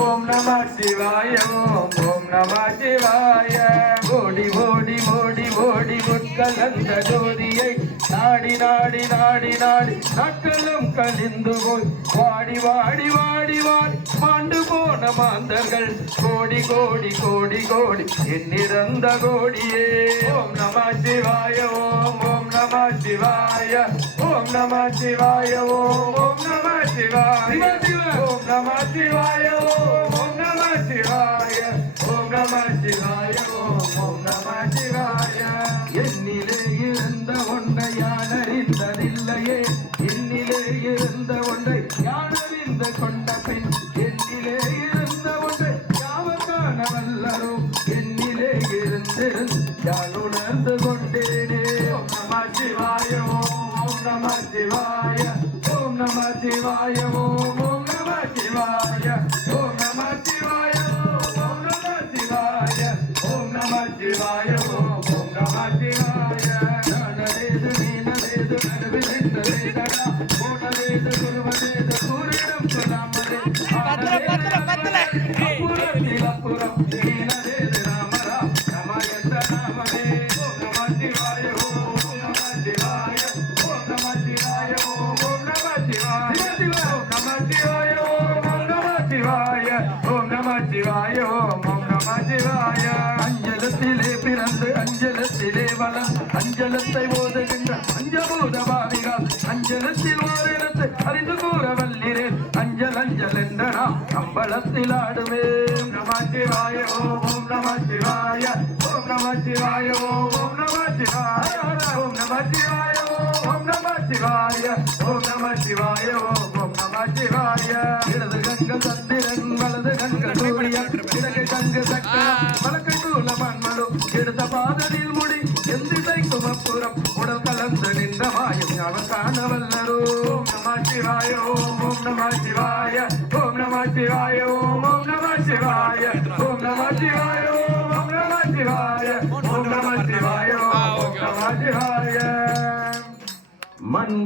ஓம் நம சிவாய ஓம் நம சிவாய ஓடி ஓடி ஓடி ஓடி உட்கலந்த ஜோதியை நாடி நாடி நாடி நாடி நாட்களும் கழிந்து போய் வாடி வாடி வாடி வாடி மாண்டு போன மாந்தர்கள் கோடி கோடி கோடி கோடி எண்ணிறந்த கோடியே ஓம் நம சிவாய ஓம் நம சிவாய ஓம் நம சிவாய ஓம் நம சிவாய ஓம் நம சிவாய ஓம் நம சிவாய ஓம் நம சிவாய ஓம் நம சிவாய என்னிலே இருந்த ஒன்றை யான் அறிந்ததில்லையே என்னிலே இருந்த ஒன்றை யான் அறிந்து கொண்ட பின் என்னிலே இருந்த ஒன்றை யாவர் காண வல்லரோ என்னிலே இருந்திருந்து யான் உணர்ந்து கொண்டேனே ஓம் நம சிவாய ஓம் நம சிவாய ஓம் நம சிவாய ஓம் நம சிவாய ஓம் நம சிவாய ஓம் நம சிவாய ஓம் நம சிவாய ஓம் நம சிவாய நனரேது நீனரேது நடுவிலெந்தரேதடா ஓனரேது குருவரேது கூரிடம் சொல்லாமலே அப்புறம் நீனரேது ராமரா நம எந்த நாமமே ஓம் நம சிவாய ஓம் நம சிவாய ஓம் நம சிவாய ஓம் நம சிவாய ஓம் நம சிவாய ஓம் நம சிவாய ஓம் நம சிவாய ஓம் நம சிவாய அஞ்சலத்திலே பிறந்து அஞ்சலத்திலே வளர்ந்து அஞ்சலத்தை ஓதுகின்ற அஞ்சபூத பாவிகள் அஞ்சலத்தில் ஓரிடத்தை அறிந்து கூற வல்லிரேன் அஞ்சல் அஞ்சல் என்றனா அம்பலத்தில் ஆடுவே நம சிவாய ஓம் நம சிவாய ஓம் நம சிவாய ஓம் நம சிவாய ஓம் நம சிவாய ஓம் நம சிவாய ஓம் நம சிவாய ஓம் நம சிவாய இடது கண்கள் சந்திரன் வலது கண்கள் சூரியன் இடகை கங்கு சக்கரம் வலக்கை தூல மண்மலும் எடுத்த பாதனில் முடி எந்திசைக்கும் அப்புறம் உடல் கலந்து நின்ற மாயம் அவன் காண வல்லரோ ஓம் நம சிவாய ஓம் நம சிவாய ஓம் நம சிவாய ஓம் நம சிவாய ஓம் நம சிவாய ஓம் நம சிவாய ஓம் நம சிவாய ஓம் நம சிவாய மண்